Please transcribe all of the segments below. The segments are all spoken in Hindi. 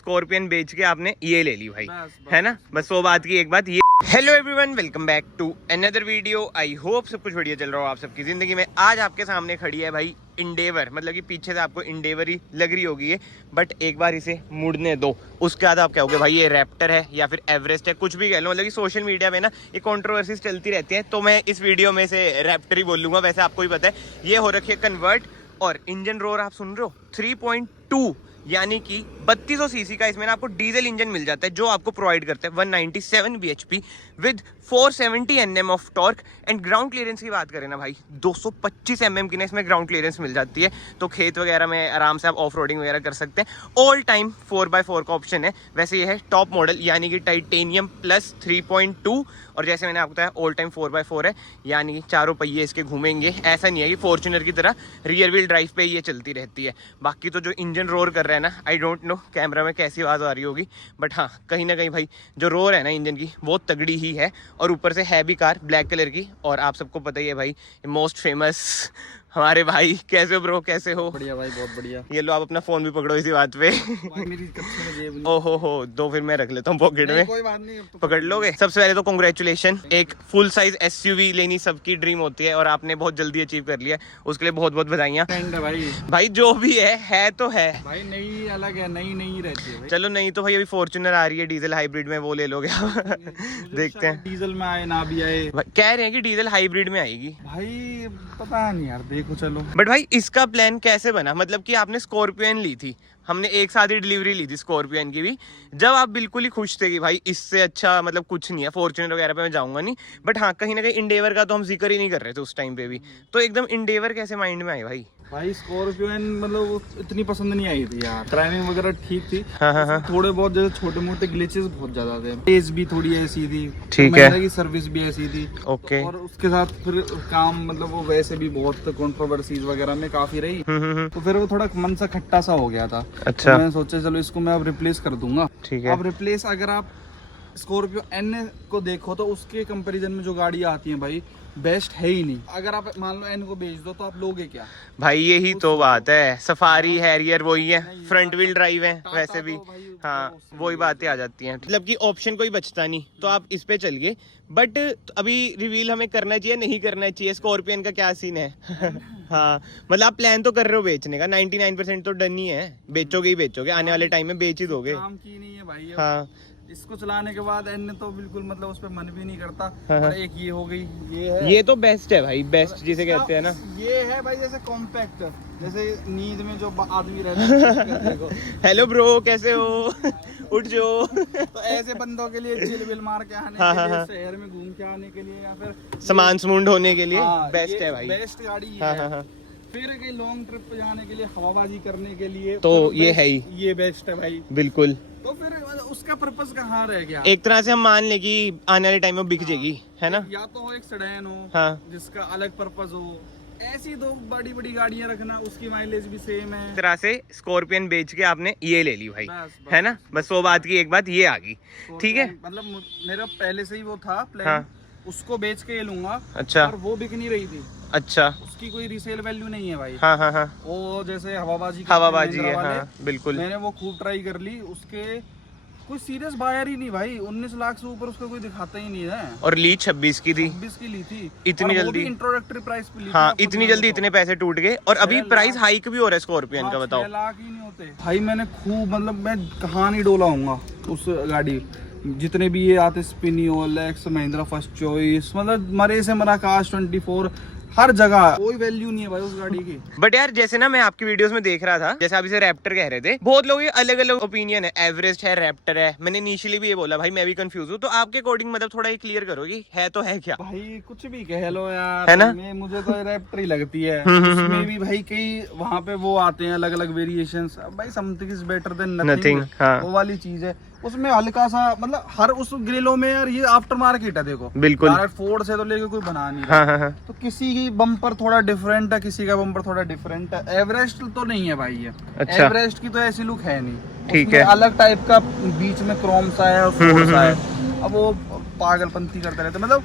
स्कॉर्पियन बेच के आपने ये ले ली भाई, है ना। बस वो बात की एक बात ये। Hello everyone, welcome back to another video. I hope सब कुछ बढ़िया चल रहा हो आप सबकी जिंदगी में। आज आपके सामने खड़ी है भाई इंडेवर, मतलब कि पीछे से आपको इंडेवर ही लग रही होगी ये, बट एक बार इसे मुड़ने दो, उसके बाद आप कहोगे भाई ये रैप्टर है या फिर एवरेस्ट है, कुछ भी कह लो। मतलब कि सोशल मीडिया में ना ये कंट्रोवर्सीज चलती रहती है, तो मैं इस वीडियो में से रैप्टर ही बोल लूंगा। वैसे आपको ही पता है ये हो रखी है कन्वर्ट, और इंजन रोर आप सुन रहे हो 3.2 यानी कि 3200 सीसी का इसमें ना आपको डीजल इंजन मिल जाता है, जो आपको प्रोवाइड करता है 197 bhp with 470 Nm of torque. And ground clearance की बात करें ना भाई, 225 mm की ना इसमें ग्राउंड क्लियरेंस मिल जाती है, तो खेत वगैरह में आराम से आप ऑफ रोडिंग वगैरह कर सकते हैं। ऑल टाइम 4x4 का ऑप्शन है। वैसे ये है टॉप मॉडल यानी कि टाइटेनियम प्लस 3.2, और जैसे मैंने आपको बताया ऑल टाइम 4x4 है, यानी कि चारों पहिए इसके घूमेंगे। ऐसा नहीं है कि फॉर्च्यूनर की तरह रियर व्हील ड्राइव पे ये चलती रहती है। बाकी तो जो इंजन रोर कर रहा है ना, आई डोंट नो कैमरा में कैसी आवाज़ आ रही होगी, बट हाँ कहीं ना कहीं भाई जो रोर है ना इंजन की वो तगड़ी ही है। और ऊपर से है भी कार ब्लैक कलर की, और आप सबको पता ही है भाई मोस्ट फेमस हमारे भाई। कैसे हो ब्रो, कैसे हो? बढ़िया भाई, बहुत बढ़िया। ये लो आप अपना फोन भी पकड़ो इसी बात पे। भाई मेरी कच्ची में जेब नहीं। ओहो हो, दो फिर मैं रख लेता हूँ पॉकेट में। कोई बात नहीं, अब तो पकड़ लोगे। सबसे पहले तो कांग्रेचुलेशन, एक फुल साइज एसयूवी लेनी सबकी ड्रीम होती है, और आपने बहुत जल्दी अचीव कर लिया, उसके लिए बहुत बहुत बधाइयाँ भाई। जो भी है तो है भाई, नई अलग है, नई नहीं रहती है भाई। चलो नहीं तो भाई अभी फॉर्च्यूनर आ रही है डीजल हाइब्रिड में, वो ले लोगे देखते हैं डीजल में आए ना भी आए, कह रहे हैं कि डीजल हाइब्रिड में आएगी भाई पता नहीं यार, देखो चलो। बट भाई इसका प्लान कैसे बना? मतलब कि आपने स्कॉर्पियन ली थी, हमने एक साथ ही डिलीवरी ली थी स्कॉर्पियन की भी, जब आप बिल्कुल ही खुश थे कि भाई इससे अच्छा मतलब कुछ नहीं है, फॉर्च्यूनर वगैरह पे मैं जाऊंगा नहीं। बट हाँ कहीं ना कहीं इंडेवर का तो हम जिक्र ही नहीं कर रहे थे उस टाइम पे भी, तो एकदम इंडेवर कैसे माइंड में आई भाई? भाई स्कॉर्पियन मतलब इतनी पसंद नहीं आई थी यार, ड्राइविंग वगैरह ठीक थी। हाँ। थोड़े बहुत जैसे छोटे मोटे ग्लिचेस बहुत ज्यादा थे, पेस भी थोड़ी ऐसी थी, ठीक है, की सर्विस भी ऐसी थी। ओके। और उसके साथ फिर काम मतलब वो वैसे भी बहुत कंट्रोवर्सीज वगैरह में काफी रही, तो फिर वो थोड़ा मन सा खट्टा सा हो गया था। अच्छा, तो मैंने सोचा चलो इसको मैं अब रिप्लेस कर दूंगा। ठीक है। अब रिप्लेस अगर आप स्कॉर्पियो एन को देखो तो उसके कंपैरिजन में जो गाड़ी आती है भाई बेस्ट है ही नहीं। अगर आप मान लो एन को बेच दो तो आप लोगे क्या भाई? यही तो बात है, सफारी हैरियर वही है, फ्रंट व्हील ड्राइव है वैसे भी, हाँ वही बातें आ जाती हैं। मतलब कि ऑप्शन कोई बचता नहीं, तो आप इस पे चल गए। बट अभी रिवील हमें करना चाहिए नहीं करना चाहिए, स्कॉर्पियन का क्या सीन है? हाँ मतलब आप प्लान तो कर रहे हो बेचने का, 99% तो डन ही है, बेचोगे ही बेचोगे, आने वाले टाइम में बेच ही दोगे। काम की नहीं है भाई। हाँ इसको चलाने के बाद एन तो बिल्कुल मतलब उस पर मन भी नहीं करता। हाँ। और एक ये हो गई, ये है, ये तो बेस्ट है भाई, बेस्ट जिसे कहते हैं ना। ये है भाई जैसे कॉम्पैक्ट, जैसे नींद में जो आदमी रहता है। हेलो ब्रो, कैसे हो? उठ जाओ। तो ऐसे बंदों के लिए चिल विल मार के आने के लिए, शहर में घूम के आने के लिए, या फिर सामान समूंड होने के लिए बेस्ट ये है भाई, बेस्ट गाड़ी ये हाँ, है। हाँ। फिर कहीं लॉन्ग ट्रिप पे जाने के लिए, हवाबाजी करने के लिए तो फिर ये है ही, ये बेस्ट है भाई बिल्कुल। तो फिर उसका पर्पस कहाँ रह गया? एक तरह से हम मान ले कि आने वाले टाइम में बिक जाएगी, है ना? या तो हो एक सेडान हो, हाँ, जिसका अलग पर्पस हो। ऐसी दो बड़ी बड़ी गाड़ियां रखना, उसकी माइलेज भी सेम है। इस तरह से स्कॉर्पियन बेच के आपने ये ले ली भाई, बस, है ना? बस वो बात की एक बात ये आ गई, ठीक है। मतलब मेरा पहले से ही वो था प्लान, हाँ। उसको बेच के ये लूंगा। अच्छा, और वो बिक नहीं रही थी, अच्छा, उसकी कोई रीसेल वैल्यू नहीं है भाई। हाँ। वो जैसे हवाबाजी करते हैं हवाबाजी है, महिंद्रा वाले, हाँ बिल्कुल। मैंने वो खूब ट्राई कर ली, उसके कोई सीरियस बायर ही नहीं भाई। 19 लाख से ऊपर उसका कोई दिखाता ही नहीं है। और ली 26 की थी, 26 की ली थी, इतनी जल्दी इंट्रोडक्टरी प्राइस पे ली थी। हाँ आपको इतनी बोलूं जल्दी तो। इतने पैसे टूट गए, और अभी 6 प्राइस लाख। हाइक भी हो रहा है स्कॉर्पियन का, बताओ। 6 लाख ही नहीं होते भाई। मैंने खूब मतलब मैं कहाँ नहीं डोला हूँगा उस गाड़ी, जितने भी ये आते स्पिनियो, लेक्स, महिंद्रा फर्स्ट चॉइस, मतलब मरे से मरा काश 24, हर जगह कोई वैल्यू नहीं है भाई उस गाड़ी की। बट यार जैसे ना मैं आपकी वीडियोस में देख रहा था, जैसे आप इसे रैप्टर कह रहे थे, बहुत लोग अलग अलग ओपिनियन है, एवरेस्ट है, रैप्टर है। मैंने इनिशियली भी ये बोला भाई, मैं भी कंफ्यूज हूँ, तो आपके अकॉर्डिंग मतलब थोड़ा ये क्लियर करो कि है तो है क्या? भाई कुछ भी कह लो यार, है ना? मुझे तो रैप्टर ही लगती है। उसमें भी भाई कई वहाँ पे वो आते हैं अलग अलग वेरिएशंस, भाई something is better than nothing, हाँ। वो वाली चीज है। उसमें हल्का सा मतलब हर उस ग्रिलों में यार ये आफ्टर मार्केट है, देखो बिल्कुल, फोर्ड से तो लेके कोई बना नहीं रहा। हाँ। तो किसी की बम्पर थोड़ा डिफरेंट है, किसी का बम्पर थोड़ा डिफरेंट है। एवरेस्ट तो नहीं है भाई ये, अच्छा। एवरेस्ट की तो ऐसी लुक है नहीं, ठीक है। अलग टाइप का बीच में क्रोम सा है और फोर्ड सा है। अब वो पागलपंती करते रहते, मतलब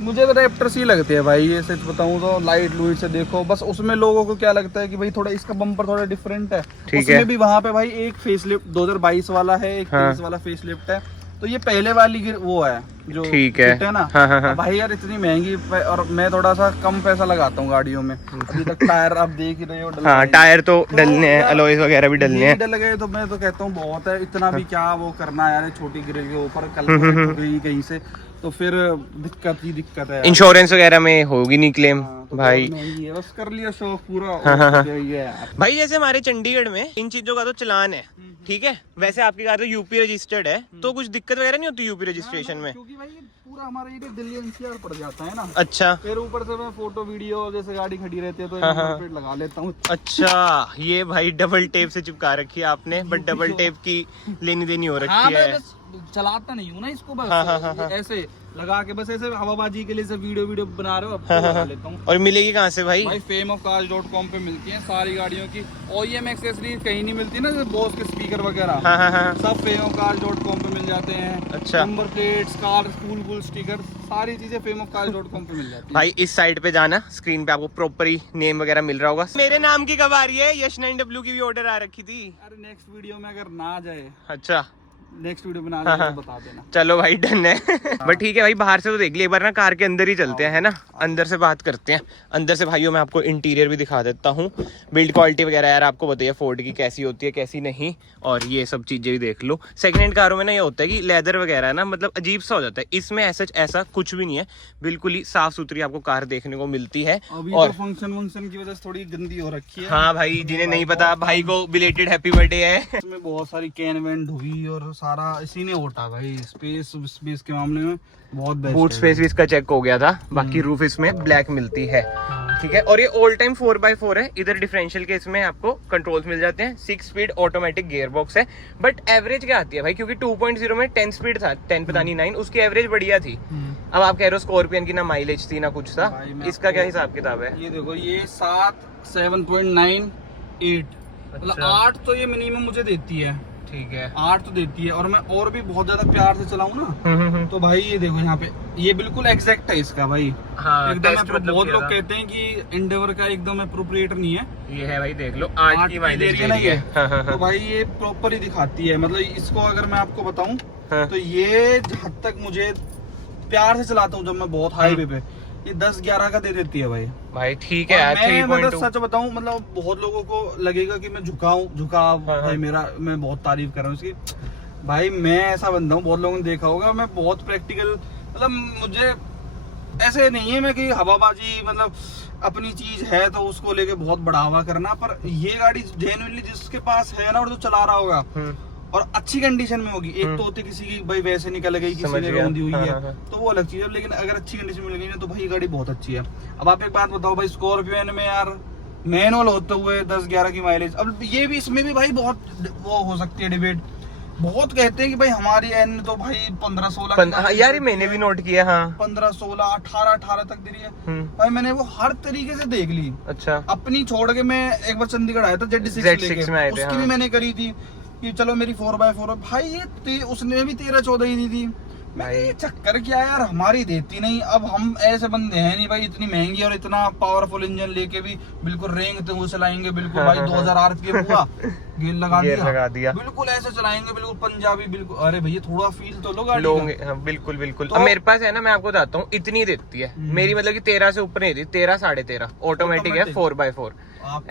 मुझे तो रैप्टर सी लगती है भाई, ये सच बताऊं तो। लाइट लुइट से देखो बस, उसमें लोगों को क्या लगता है कि भाई थोड़ा इसका बम्पर थोड़ा डिफरेंट है। ठीक उसमें है। भी वहाँ पे भाई एक फेसलिफ्ट 2022 वाला है, एक 23 वाला फेसलिफ्ट है। तो ये पहले वाली वो है जो ठीक है। किट है ना। हाँ। भाई यार इतनी महंगी और मैं थोड़ा सा कम पैसा लगाता हूँ गाड़ियों में। अभी तक टायर आप देख ही रहे हो, हाँ, टायर तो डलने हैं, यार अलॉयज वगैरह भी डलने हैं। डल गए तो मैं तो कहता हूँ बहुत है, इतना भी क्या वो करना यार, छोटी ग्रिल के ऊपर कल को ठुक गई कहीं से तो फिर दिक्कत है यार। इंश्योरेंस वगैरह में होगी नहीं क्लेम तो भाई। बहुत महंगी है, बस कर लिया शौक पूरा। हाँ। यही है यार। भाई जैसे हमारे चंडीगढ़ में इन चीजों का तो चलान है, ठीक है। वैसे आपकी कार तो यूपी रजिस्टर्ड है, तो कुछ दिक्कत वगैरह नहीं होती यूपी रजिस्ट्रेशन में? क्योंकि भाई ये पूरा हमारा एरिया दिल्ली एनसीआर पड़ जाता है ना। अच्छा। फिर ऊपर से मैं फोटो वीडियो जैसे गाड़ी खड़ी रहती है तो हाँ, नंबर प्लेट लगा लेता हूँ। अच्छा, ये भाई डबल टेप से चिपका रखी है आपने, बट डबल टेप की लेनी देनी हो रखी हाँ, है। मैं बस चलाता नहीं हूँ ना इसको, बस हाँ। ये ऐसे लगा के बस ऐसे हवाबाजी के लिए से वीडियो बना रहे हो, अब तो लगा लेता हूँ। और मिलेगी कहाँ से भाई? भाई fameofcars.com पे मिलती हैं सारी गाड़ियों की। OEM एक्सेसरीज कहीं नहीं मिलती ना, जैसे बोस के स्पीकर वगैरह। हाँ। सब fameofcars.com पे मिल जाते हैं। अच्छा। Number plates, car, school sticker, सारी चीजें fameofcars.com पे मिल जाती है। भाई इस साइड पे जाना, स्क्रीन पे आपको प्रॉपर ही नेम वगैरह मिल रहा होगा। मेरे नाम की कब आ रही है? यश 9W की भी ऑर्डर आ रखी थी। अरे नेक्स्ट वीडियो में अगर ना जाए, अच्छा, नेक्स्ट वीडियो बना जाए तो बता देना। चलो भाई डन है। बट ठीक है भाई, बाहर से तो देख लिया, एक बार ना कार के अंदर ही चलते हैं, है ना। अंदर से बात करते हैं। अंदर से भाइयों मैं आपको इंटीरियर भी दिखा देता हूँ। बिल्ड क्वालिटी वगैरह यार आपको बताइए फोर्ड की कैसी होती है कैसी नहीं, और ये सब चीजें भी देख लो। सेकंड हैंड कारों में ना ये होता है कि लेदर वगैरह ना मतलब अजीब सा हो जाता है, इसमें ऐसा कुछ भी नहीं है, बिल्कुल ही साफ सुथरी आपको कार देखने को मिलती है। अभी और तो फंक्शन की वजह से थोड़ी गंदी हो रखी है। हाँ भाई, जिन्हें नहीं पता भाई को बिलेटेड हैप्पी बर्थडे है। इसमें बहुत सारी कैन वैन धुई और सारा इसी ने होता भाई। स्पेस के मामले में बहुत बेस्ट बूट है। स्पेस भी इसका चेक हो गया था, बाकी रूफ इसमें ब्लैक मिलती है, ठीक है। और ये ऑल टाइम 4x4 है। इधर डिफरेंशियल के इसमें आपको कंट्रोल्स मिल जाते हैं। 6 स्पीड ऑटोमेटिक गियर बॉक्स है। बट एवरेज क्या आती है भाई, क्योंकि 2.0 में 10 स्पीड था, 10 पता नहीं 9, उसकी एवरेज बढ़िया थी। अब आप कह रहे हो स्कॉर्पियन की ना माइलेज थी ना कुछ था, इसका क्या हिसाब किताब है? ये देखो, ये 7.98 मतलब 8 तो ये मिनिमम मुझे देती है, ठीक है। 8 तो देती है। और मैं और भी बहुत ज्यादा प्यार से चलाऊं ना तो भाई ये देखो यहाँ पे ये बिल्कुल एग्जैक्ट है इसका भाई। हाँ, एकदम मतलब बहुत लोग कहते हैं कि एंडेवर का एकदम अप्रोप्रिएट नहीं है। ये है भाई, देख लो 8 की माइलेज दे रही है। तो भाई ये प्रॉपर ही दिखाती है। मतलब इसको अगर मैं आपको बताऊं तो ये हद तक मुझे प्यार से चलाता हूँ जब मैं बहुत हाईवे पे, ये 10-11 का दे देती है भाई। ठीक है यार। मैं मतलब सच बताऊं, मतलब बहुत लोगों को लगेगा कि मैं झुकाव भाई मेरा, मैं बहुत तारीफ कर रहा हूँ इसकी। भाई मैं ऐसा बंदा हूँ, बहुत लोगों ने देखा होगा, मैं बहुत प्रैक्टिकल, मतलब मुझे ऐसे नहीं है मैं कि हवाबाजी, मतलब अपनी चीज है तो उसको लेके बहुत बढ़ावा करना। पर ये गाड़ी जेन्युइनली जिसके पास है ना और जो चला रहा होगा और अच्छी कंडीशन में होगी, एक तो होती किसी की भाई वैसे निकल गई, किसी ने रौंदी हुई है तो वो अलग चीज है, लेकिन अगर अच्छी कंडीशन में मिल गई ना तो भाई गाड़ी बहुत अच्छी है। अब आप एक बात बताओ भाई, स्कॉर्पियन में यार मैनुअल होते हुए 10-11 की माइलेज, अब ये भी इसमें भी भाई बहुत वो हो सकती है डिबेट। बहुत कहते हैं कि भाई हमारी एन तो भाई 15-16 यार ये मैंने भी नोट किया। हाँ, 15-16 18 तक दे रही है भाई। मैंने वो हर तरीके से देख ली। अच्छा। अपनी छोड़ के मैं एक बार चंडीगढ़ आया था Z6 में आए थे, उसकी भी मैंने करी थी कि चलो मेरी 4x4 भाई, ये उसने भी 13-14 ही दी थी। मैं ये चक्कर क्या यार, हमारी देती नहीं। अब हम ऐसे बंदे हैं नहीं भाई, इतनी महंगी और इतना पावरफुल इंजन लेके भी बिल्कुल रेंगते हुए चलाएंगे बिल्कुल भाई। 2000 RPM हुआ, गियर लगा दिया बिल्कुल ऐसे चलाएंगे बिल्कुल पंजाबी बिल्कुल। अरे भैया थोड़ा फील तो लो गाड़ी का। बिल्कुल। अब मेरे पास है ना, मैं आपको बताता हूँ, इतनी देती है मेरी, मतलब कि 13 से ऊपर नहीं देती, 13-13.5 ऑटोमेटिक है 4x4।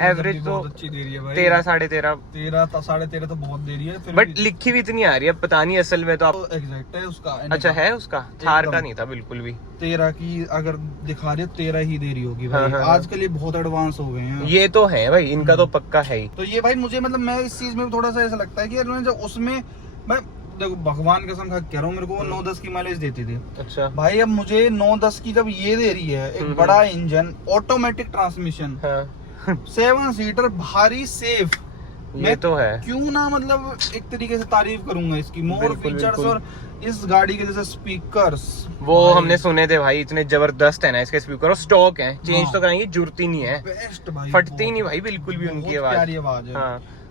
एवरेज तो अच्छी दे रही है भाई, 13-13.5 तो बहुत दे रही है। बट लिखी भी इतनी आ रही है, पता नहीं असल में तो आप एग्जैक्ट है उसका। अच्छा है उसका, थार का नहीं था बिल्कुल भी। 13 की अगर दिखा रही 13 ही दे रही होगी भाई। आजकल ये बहुत एडवांस हो गए हैं, ये तो है भाई, इनका तो पक्का है ही। तो ये भाई मुझे मतलब मैं इस चीज में थोड़ा सा ऐसा लगता है कि यार जब उसमें मैं देखो भगवान कसम खा कह रहा हूँ, मेरे को वो 9-10 की माइलेज देती थी। अच्छा भाई, अब मुझे 9-10 की जब ये दे रही है, एक बड़ा इंजन, ऑटोमेटिक ट्रांसमिशन, 7 सीटर, भारी, सेफ, ये तो है। क्यों ना मतलब एक तरीके से तारीफ करूंगा इसकी। मोर फीचर्स और इस गाड़ी के जैसे स्पीकर्स वो हमने सुने थे भाई, इतने जबरदस्त है ना इसके स्पीकर, और स्टॉक है, चेंज तो कराएंगे, जरूरत ही नहीं है, बेस्ट भाई, फटती नहीं भाई बिल्कुल भी उनकी आवाज। प्यारी आवाज है।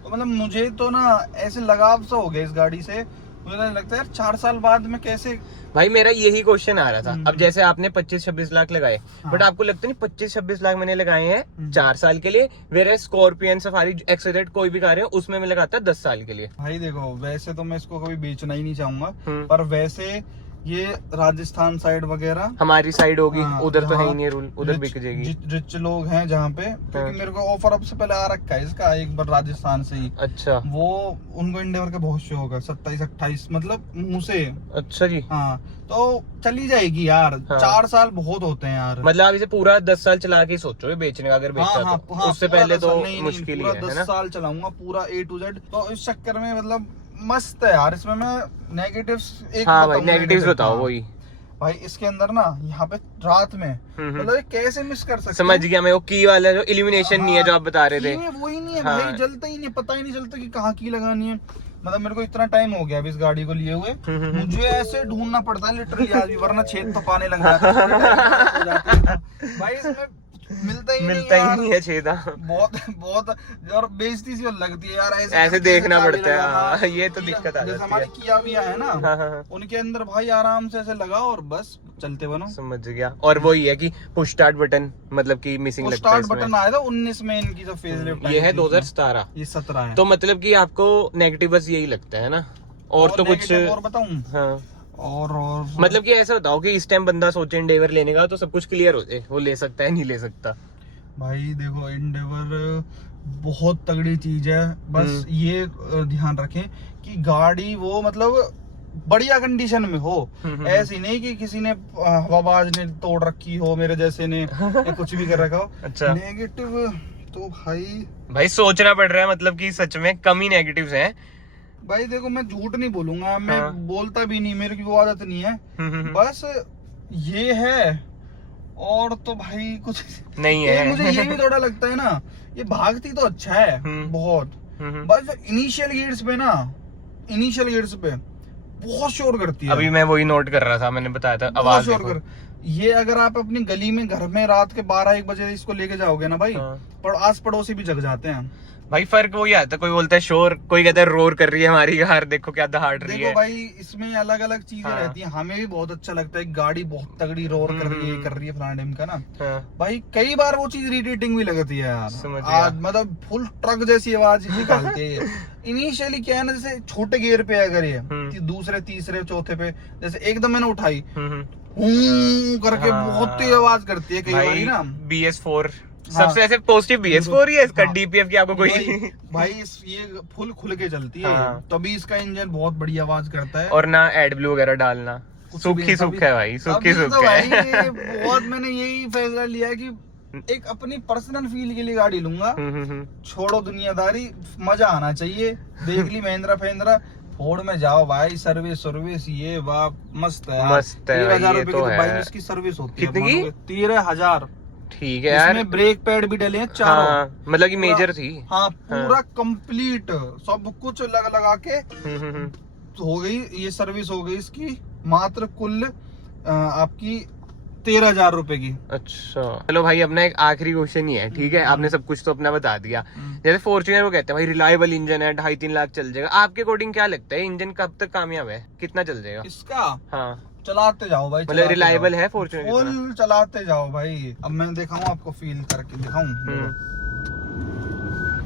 तो मतलब मुझे तो ना ऐसे लगाव सा हो गया इस गाड़ी से। मुझे नहीं लगता यार 4 साल बाद में कैसे। भाई मेरा यही क्वेश्चन आ रहा था। अब जैसे आपने 25-26 लाख लगाए, हाँ। बट आपको लगता नहीं 25-26 लाख मैंने लगाए हैं 4 साल के लिए, वेरे स्कॉर्पियन सफारी एक्स कोई भी कार है उसमें मैं लगाता 10 साल के लिए। भाई देखो वैसे तो मैं इसको कभी बेचना ही नहीं चाहूंगा, पर वैसे ये राजस्थान साइड वगैरह हमारी साइड होगी, हाँ, उधर तो है जहाँ ही नहीं रूल, उधर बिक जाएगी। रिच लोग हैं जहाँ पे, क्योंकि मेरे को ऑफर अब से पहले आ रखा है इसका एक बार राजस्थान से ही। अच्छा, वो उनको इंडेवर का बहुत शौक है, 27-28 मतलब मुंह से। अच्छा जी। हाँ तो चली जाएगी यार। हाँ। 4 साल बहुत होते हैं यार। मतलब आप इसे पूरा 10 साल चला के सोचो ये बेचने का, अगर बेचा हाँ, तो हाँ, उससे पूरा पहले 10 तो साल, नहीं, मुश्किल ही पूरा है 10 ना। साल चलाऊंगा पूरा A to Z। तो इस चक्कर में मतलब मस्त है यार। इसमें मैं नेगेटिव्स एक हाँ भाई, बताऊंगा नेगेटिव्स negative, बताओ। हाँ। वही भाई इसके अंदर ना यहाँ पे रात में मतलब ये कैसे मिस कर सकते समझ हैं? गया मैं, वो की वाला जो इल्यूमिनेशन नहीं है जो आप बता रहे थे। वो ही नहीं है हाँ। भाई, जलता ही नहीं, पता ही नहीं चलता कि कहाँ की लगानी है। मतलब मेरे को इतना टाइम हो गया अभी इस गाड़ी को लिए हुए, मुझे ऐसे ढूंढना पड़ता है लिटरली आज भी, वरना छेद तो पाने लग जाता है। भाई इसमें मिलता ही नहीं है छेदा। बहुत बहुत और बेइज्जती सी लगती है यार ऐसे देखना गाड़ी पड़ता है। लगाना। हाँ, ये तो दिक्कत आ जैसे जाती हमारी है। किया भी है ना, हाँ। उनके अंदर भाई आराम से ऐसे लगाओ और बस चलते बनो। समझ गया। और वही है कि पुश स्टार्ट बटन मतलब कि मिसिंग वो लगता है स्टार्ट बटन आया था 19 में इनकी जो फेस लिफ्ट ये है 2017, ये 17 है। तो मतलब कि आपको नेगेटिव बस यही लगता है ना, और तो कुछ negative और बताऊं, हाँ और मतलब कि ऐसा बताओ कि इस टाइम बंदा सोचे इंडेवर लेने का तो सब कुछ क्लियर हो जाए, वो ले सकता है नहीं ले सकता। भाई देखो इंडेवर बहुत तगड़ी चीज है, बस ये ध्यान रखें कि गाड़ी वो मतलब बढ़िया कंडीशन में हो। ऐसी नहीं कि किसी ने हवाबाज ने तोड़ रखी हो मेरे जैसे ने या कुछ भी कर रखा हो। अच्छा। नेगेटिव तो भाई सोचना पड़ रहा है, मतलब कि सच में कम ही नेगेटिव्स हैं। भाई देखो मैं झूठ नहीं बोलूंगा, मैं हाँ। बोलता भी नहीं, मेरे की वो आदत नहीं है। बस ये है, और तो भाई कुछ नहीं है। मुझे ये भी थोड़ा लगता है ना, ये भागती तो अच्छा है बहुत, बस इनिशियल गियर्स पे ना, इनिशियल गियर्स पे बहुत शोर करती है। अभी मैं वही नोट कर रहा था, मैंने बताया था बहुत आवाज शोर देखो। कर। ये अगर आप अपनी गली में घर में रात के 12-1 बजे इसको लेके जाओगे ना भाई, हाँ। पर आस पड़ोसी भी जग जाते हैं। भाई फर्क वही आता है, कोई बोलता है शोर, कोई कहता है रोर कर रही है हमारी कार, देखो क्या दहाड़ रही देखो है। भाई इसमें अलग अलग चीजें हाँ। रहती हैं, हमें भी बहुत अच्छा लगता है गाड़ी बहुत तगड़ी रोर कर रही है, कर रही है फलाने ढिमका ना। हाँ। भाई कई बार वो चीज इरिटेटिंग भी लगती है यार। समझ गया। मतलब फुल ट्रक जैसी आवाज निकालती है ये। इनिशियली क्या है ना, जैसे छोटे गियर पे अगर ये कि दूसरे तीसरे चौथे पे, जैसे एकदम मैंने उठाई करके हाँ। बहुत तेज आवाज करती है कई बार ना। BS4 सबसे ऐसे पॉजिटिव BS4 ही है इसका। हाँ। DPF की आपको कोई भाई ये फुल खुल के चलती है, हाँ। तभी इसका इंजन बहुत बड़ी आवाज करता है। और ना एडब्लू वगैरह डालना, सूखी सूख है भाई, सूखी सूख है। बहुत मैंने यही फैसला लिया है कि एक अपनी पर्सनल फील के लिए गाड़ी लूंगा, छोड़ो दुनियादारी, मजा आना चाहिए। देख ली महिंद्रा फेंद्रा, फोर्ड में जाओ भाई, सर्विस ये वाह मस्त है यार। मस्त है 13,000 भाई, ये रुपए तो की है। बाइक इसकी सर्विस होती है। कितनी की? 13,000। ठीक है यार। इसमें ब्रेक पैड भी डले हैं चारों। हाँ, मतलब कि मेजर थी। हाँ पूरा कंप्लीट सब कुछ लगा के हो गई ये सर्विस, हो गई इसकी मात्र कुल आपकी 13,000 रुपए की। अच्छा चलो भाई, अपना एक आखिरी क्वेश्चन ही है, ठीक है। आपने सब कुछ तो अपना बता दिया। जैसे फॉर्च्यूनर वो कहते हैं भाई रिलायबल इंजन है, 2.5-3 लाख चल जाएगा, आपके अकॉर्डिंग क्या लगता है इंजन कब तक कामयाब है, कितना चल जाएगा इसका? हाँ चलाते जाओ भाई, मतलब रिलायबल है फॉर्च्यूनर फुल चलाते जाओ भाई। अब मैं दिखाऊं आपको, फील करके दिखाऊं।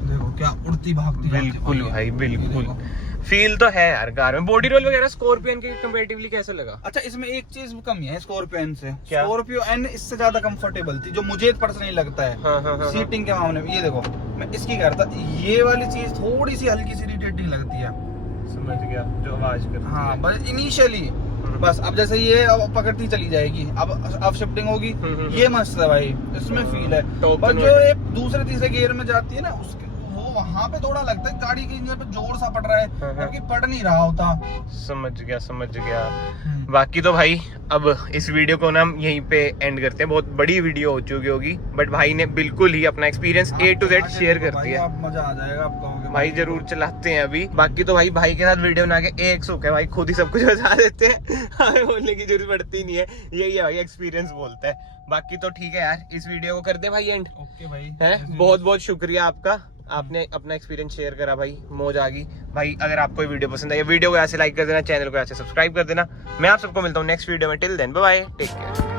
देखो क्या उड़ती भागती जाती है बिल्कुल भाई ये बिल्कुल, देखो। फील तो है यार कार में। बॉडी रोल वगैरह स्कॉर्पियन के कंपैरेटिवली कैसा लगा? अच्छा इसमें एक चीज कमी है स्कॉर्पियो एन से। क्या? स्कॉर्पियो एन इससे ज्यादा कंफर्टेबल थी, जो मुझे पर्सनली लगता है। हाँ। सीटिंग के मामले में ये देखो, मैं इसकी कह रहा था, ये वाली चीज थोड़ी सी हल्की सी इरिटेटिंग लगती है। समझ गया, जो आवाज करती है। हाँ बस इनिशियली, बस अब जैसे ये अब पकड़ती चली जाएगी, अब शिफ्टिंग होगी, ये मस्त है भाई, इसमें फील है। बस जो ये दूसरे तीसरे गियर में जाती है ना, उसके वो वहां पे थोड़ा लगता है गाड़ी के इंजन पे जोर सा पड़ रहा है, जबकि पड़ नहीं रहा होता। समझ गया। बाकी तो भाई अब इस वीडियो को ना हम यहीं पे एंड करते हैं, बहुत बड़ी वीडियो हो चुकी होगी, बट भाई ने बिल्कुल ही अपना experience A to Z share कर दिया। आप मजा आ जाएगा आपको भाई जरूर चलाते हैं अभी। बाकी तो भाई के साथ वीडियो बना के एक सुख है भाई, खुद ही सब कुछ बता देते हैं, हमें बोलने की जरूरत पड़ती नहीं है, यही है भाई एक्सपीरियंस बोलता है। बाकी तो ठीक है यार, इस वीडियो को कर दे भाई एंड। ओके भाई, है बहुत बहुत शुक्रिया आपका आपने अपना एक्सपीरियंस शेयर करा भाई, मौज आ गई भाई। अगर आपको ये वीडियो पसंद आई, वीडियो को ऐसे लाइक कर देना, चैनल को ऐसे सब्सक्राइब कर देना। मैं आप सबको मिलता हूँ नेक्स्ट वीडियो में। Till then bye bye, take care.